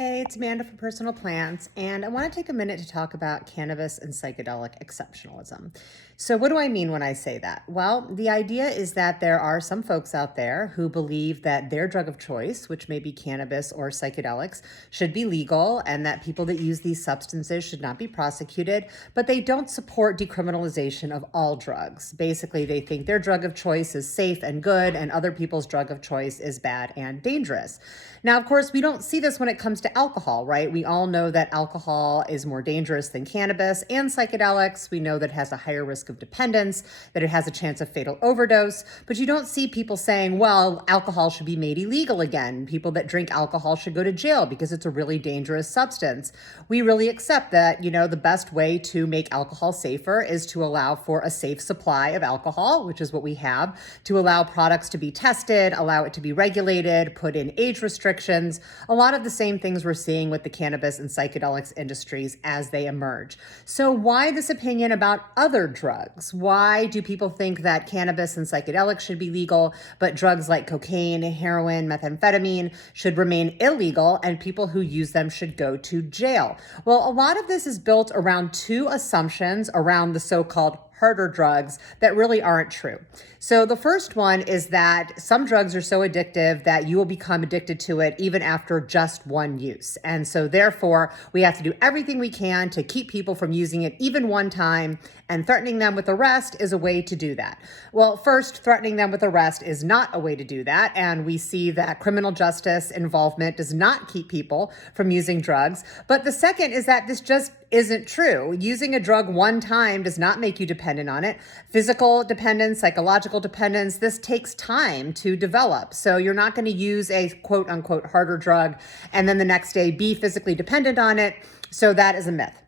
Hey, it's Amanda from Personal Plants, and I want to take a minute to talk about cannabis and psychedelic exceptionalism. So, what do I mean when I say that? Well, the idea is that there are some folks out there who believe that their drug of choice, which may be cannabis or psychedelics, should be legal and that people that use these substances should not be prosecuted, but they don't support decriminalization of all drugs. Basically, they think their drug of choice is safe and good, and other people's drug of choice is bad and dangerous. Now, of course, we don't see this when it comes to alcohol, right? We all know that alcohol is more dangerous than cannabis and psychedelics. We know that it has a higher risk of dependence, that it has a chance of fatal overdose, but you don't see people saying, well, alcohol should be made illegal again. People that drink alcohol should go to jail because it's a really dangerous substance. We really accept that, the best way to make alcohol safer is to allow for a safe supply of alcohol, which is what we have, to allow products to be tested, allow it to be regulated, put in age restrictions, a lot of the same things we're seeing with the cannabis and psychedelics industries as they emerge. So why this opinion about other drugs? Why do people think that cannabis and psychedelics should be legal, but drugs like cocaine, heroin, methamphetamine should remain illegal and people who use them should go to jail? Well, a lot of this is built around two assumptions around the so-called harder drugs that really aren't true. So the first one is that some drugs are so addictive that you will become addicted to it even after just one use. And so therefore, we have to do everything we can to keep people from using it even one time, and threatening them with arrest is a way to do that. Well, first, threatening them with arrest is not a way to do that. And we see that criminal justice involvement does not keep people from using drugs. But the second is that this just isn't true. Using a drug one time does not make you dependent on it. Physical dependence, psychological dependence, this takes time to develop. So you're not going to use a quote unquote harder drug and then the next day be physically dependent on it. So that is a myth.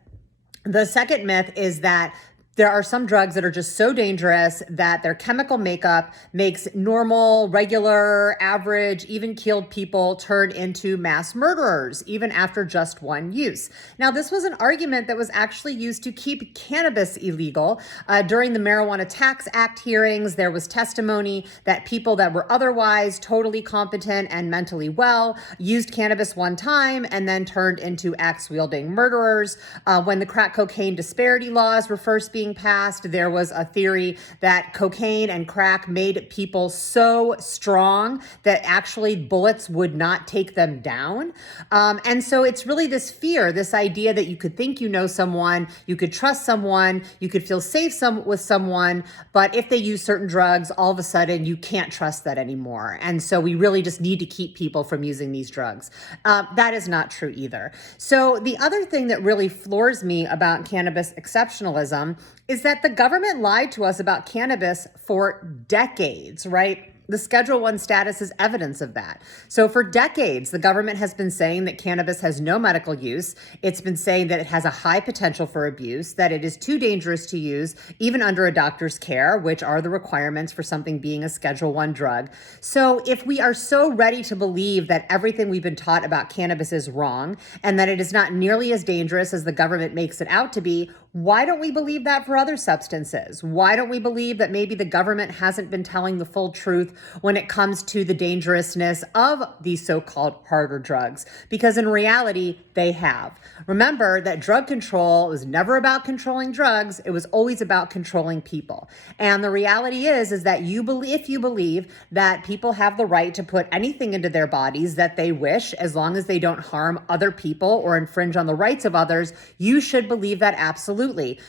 The second myth is that there are some drugs that are just so dangerous that their chemical makeup makes normal, regular, average, even keeled people turn into mass murderers, even after just one use. Now, this was an argument that was actually used to keep cannabis illegal. During the Marijuana Tax Act hearings, there was testimony that people that were otherwise totally competent and mentally well used cannabis one time and then turned into axe-wielding murderers. When the crack cocaine disparity laws were first being passed, there was a theory that cocaine and crack made people so strong that actually bullets would not take them down. And so it's really this fear, this idea that you could think you know someone, you could trust someone, you could feel safe with someone, but if they use certain drugs, all of a sudden you can't trust that anymore. And so we really just need to keep people from using these drugs. That is not true either. So the other thing that really floors me about cannabis exceptionalism is that the government lied to us about cannabis for decades, right? The Schedule I status is evidence of that. So for decades, the government has been saying that cannabis has no medical use. It's been saying that it has a high potential for abuse, that it is too dangerous to use, even under a doctor's care, which are the requirements for something being a Schedule I drug. So if we are so ready to believe that everything we've been taught about cannabis is wrong and that it is not nearly as dangerous as the government makes it out to be, why don't we believe that for other substances? Why don't we believe that maybe the government hasn't been telling the full truth when it comes to the dangerousness of these so-called harder drugs? Because in reality, they have. Remember that drug control was never about controlling drugs. It was always about controlling people. And the reality is that if you believe that people have the right to put anything into their bodies that they wish, as long as they don't harm other people or infringe on the rights of others, you should believe that absolutely.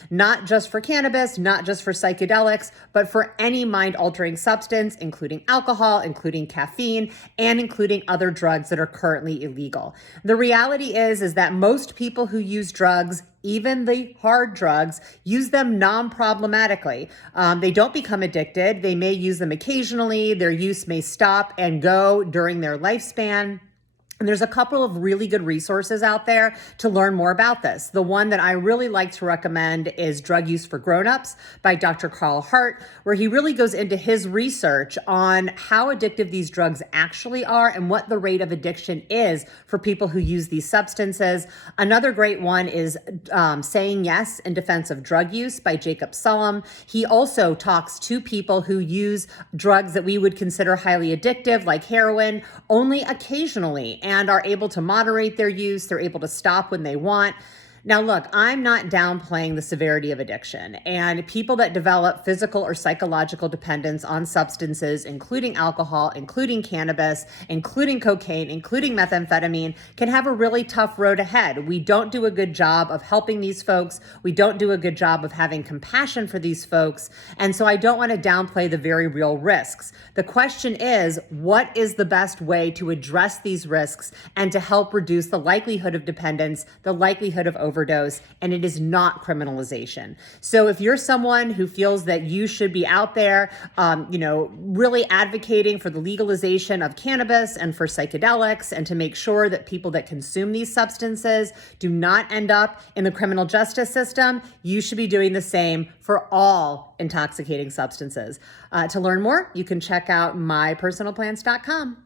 Not just for cannabis, not just for psychedelics, but for any mind-altering substance, including alcohol, including caffeine, and including other drugs that are currently illegal. The reality is that most people who use drugs, even the hard drugs, use them non-problematically. They don't become addicted. They may use them occasionally. Their use may stop and go during their lifespan. And there's a couple of really good resources out there to learn more about this. The one that I really like to recommend is Drug Use for Grownups by Dr. Carl Hart, where he really goes into his research on how addictive these drugs actually are and what the rate of addiction is for people who use these substances. Another great one is Saying Yes in Defense of Drug Use by Jacob Sullum. He also talks to people who use drugs that we would consider highly addictive, like heroin, only occasionally. and are able to moderate their use. They're able to stop when they want. Now, look, I'm not downplaying the severity of addiction, and people that develop physical or psychological dependence on substances, including alcohol, including cannabis, including cocaine, including methamphetamine, can have a really tough road ahead. We don't do a good job of helping these folks. We don't do a good job of having compassion for these folks. And so I don't want to downplay the very real risks. The question is, what is the best way to address these risks and to help reduce the likelihood of dependence, the likelihood of overdose, and it is not criminalization. So if you're someone who feels that you should be out there, really advocating for the legalization of cannabis and for psychedelics and to make sure that people that consume these substances do not end up in the criminal justice system, you should be doing the same for all intoxicating substances. To learn more, you can check out mypersonalplans.com.